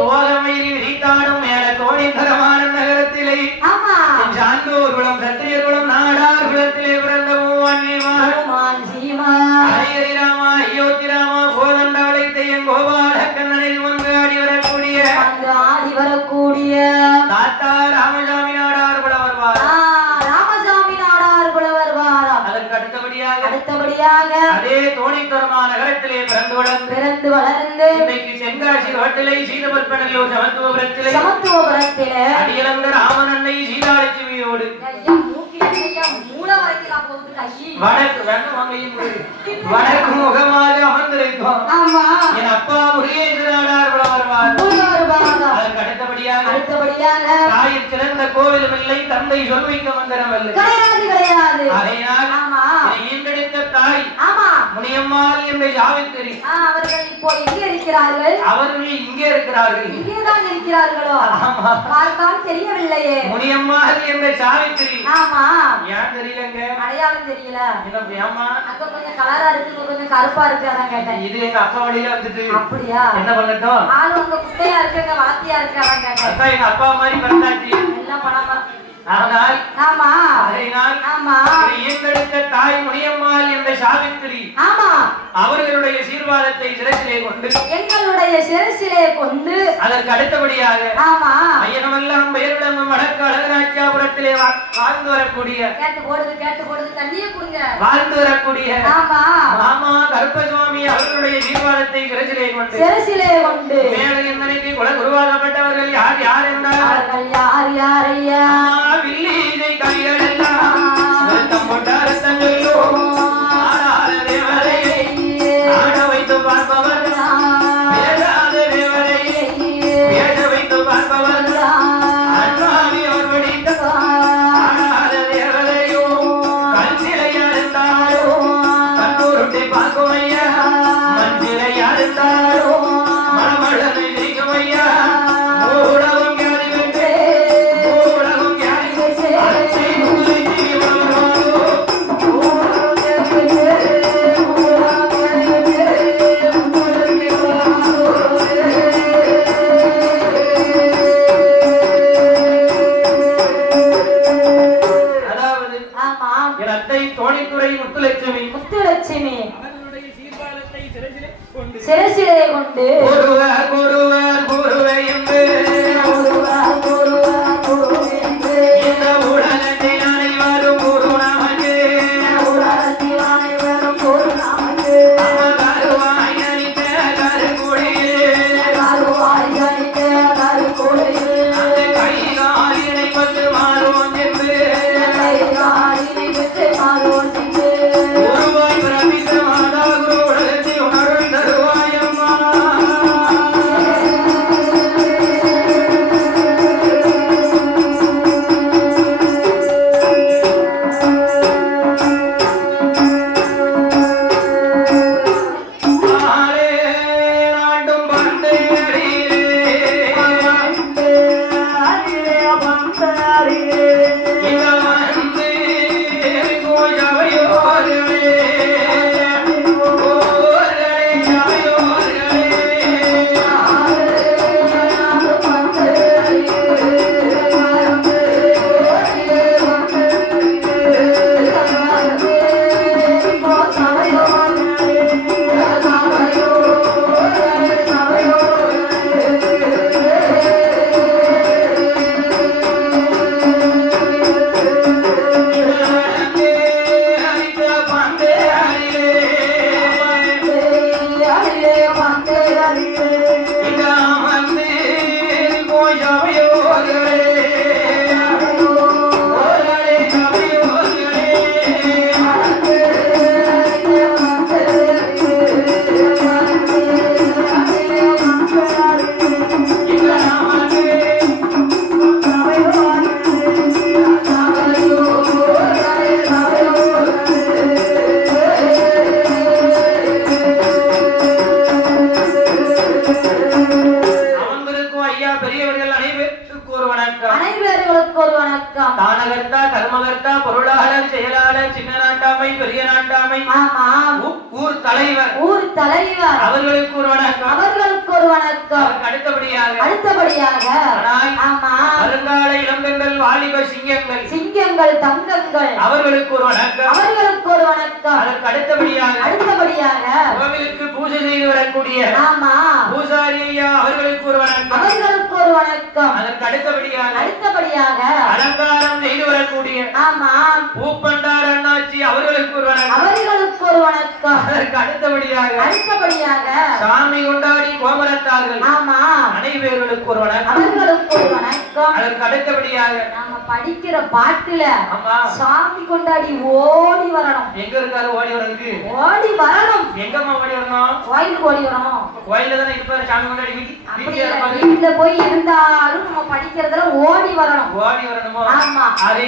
தோலமையில் விரித்தாடும் மேல கோடித்தரமான நகரத்திலே சான்றோர் குலம் சத்திரியர் குலம் நாடார் குலத்திலே பிறந்த ராமா அயோத்தி ராமா கோதண்டவளை தெய்யம் கோபால கண்ணனில் வந்து ஆடி வரக்கூடிய தாத்தா ராமசாமி நாடார் குல வருவார். அதற்கு அடுத்தபடியாக அதே தோணித்தரமான நகரத்திலே பிறந்து வளர்ந்து இன்னைக்கு தென்காசி ரோட்டிலே சீதபற்பனையோ சமத்துவபுரத்திலே அடியலந்த ராமன் அன்னை சீதாலட்சுமியோடு வடக்கு முகமாக அமர்ந்திருக்கும் என் அப்பா முருகேசனார் வருவார். அதற்கு அடுத்தபடியாக தாயில் சிறந்த கோவிலும் இல்லை, தந்தை சொல்வைக்க மந்திரம் இல்லை. ஈண்டெடுத்த தாய் முனியம்மாள் என்ற சாவித்திரி அவர்கள் இப்போ எங்கே இருக்கிறார்கள்? அவர்கள் இங்கே இருக்கிறார்கள். இங்கேதான் இருக்கிறார்களோ? பார்த்தால் தெரியவில்லையே. முனியம்மாள் என்ற சாவித்திரி. ஆமா. ஏன் தெரியலங்க? அடையாளம் தெரியல. ஏம்மா? அங்க கொஞ்சம் கலரா இருக்கு, கொஞ்சம் கருப்பா இருக்கு, அதான் கேட்டேன். இது எங்க அப்பா வழியில வந்துட்டு. அப்படியா? என்ன பண்ணட்டும்? ஆளு உங்க குட்டையா இருக்குங்க, வாத்தியா இருக்கு, அதான் கேட்டேன். அக்கா எங்க அப்பா மாதிரி பிறந்தாச்சு. எல்லாம் பணமா? ஆனால் ஆமா ஆமா ஈண்டெடுத்த தாய் முனியம்மாள் என்ற சாவித்திரி ஆமா அவர்களுடைய சீர்வாதத்தை சிரசிலே கொண்டு எங்களுடைய சிரசிலே கொண்டு அதற்கு அடுத்தபடியாக ஆமா ஐயனமெல்லாம் பெயரிடமும் வடக்கு அழகராஜாபுரத்திலே வாழ்ந்து வரக்கூடிய கேட்டு போடுது தண்ணியை கொடுங்க வாழ்ந்து வரக்கூடிய ஆமா மாமா கருப்பசுவாமி அவர்களுடைய சீர்வாதத்தை சிரசிலே கொண்டு மேலே என்னைக்கு குல குருவாகப்பட்டவர்கள் யார் யார் என்றார்கள் யார் ஐயா வில்லிதை கையெல்லாம் தம்பொட்டாரத்தன் சொல்லும் ஆடாத தேவரையை ஆட வைத்து பார்ப்பவர் பேசாத தேவரையை பேச வைத்து பார்ப்பவர் அன்பாவி அவர் படித்த ஆடாத தேவரையோ கண் சிலையா இருந்தாரோ கண்ணூருட்டை பார்க்கும் ஐயா மண் சிலையா இருந்தாரோ மனமழலை வைக்கும் ஐயா சிரசிலே கொண்டு ஒருவர் குருவை என்று இந்த உலகத்தில் அனைவரும் குரு நமக்கு கருவாய் அணித்த கருக்குடியில் அந்த கைகால் இணைப்பது மாறுவோம் என்று ஒருவாய் பிரமித்த மாதா குரு உலகத்தில் உணர்வு தருவாயம்மா காரணகர்த்தா கர்மகர்த்தா பொருளாளர் செயலாளர் சின்ன நாட்டாமை பெரிய நாட்டாமை ஆமா ஊர் தலைவர் அவர்களுக்கு ஒரு வணக்கம் அதற்கு அடுத்தபடியாக ஆமா வருங்கால இளம்பெண்கள் வாலிப சிங்கங்கள் தங்கங்கள் அவர்களுக்கு ஒரு வணக்கம் அதற்கு அடுத்தபடியாக கோவிலுக்கு பூஜை செய்து வரக்கூடிய ஆமா பூசாரி ஐயா அவர்களுக்கு ஒரு வணக்கம் அதற்கு அடுத்தபடியாக அலங்காரம் செய்து வரக்கூடிய ஆமா பூப்பண்டார் அண்ணாச்சி அவர்களுக்கு ஒரு வணக்கம் அதற்கு அடுத்தபடியாக சாமி கொண்டாடி கோமரத்தார்கள் ஆமா அனைவர்களுக்கு ஒரு வணக்கம் அதற்கு அடுத்தபடியாக நாம படிக்கிற பாட்டுல ஆமா சாமி கொண்டாடி ஓடி வரணும். எங்க இருக்காரு ஓடி வரதுக்கு? ஓடி வரணும். எங்கம்மா ஓடி வரணும்? கோயிலுக்கு ஓடி வரணும். கோயில்ல தானே இருப்பாரு சாமி கொண்டாடி வீட்டுல போய் இருந்தாலும் நம்ம படிக்கிறதுல ஓடி வரணும். ஓடி வரணுமோ? ஆமா. அதே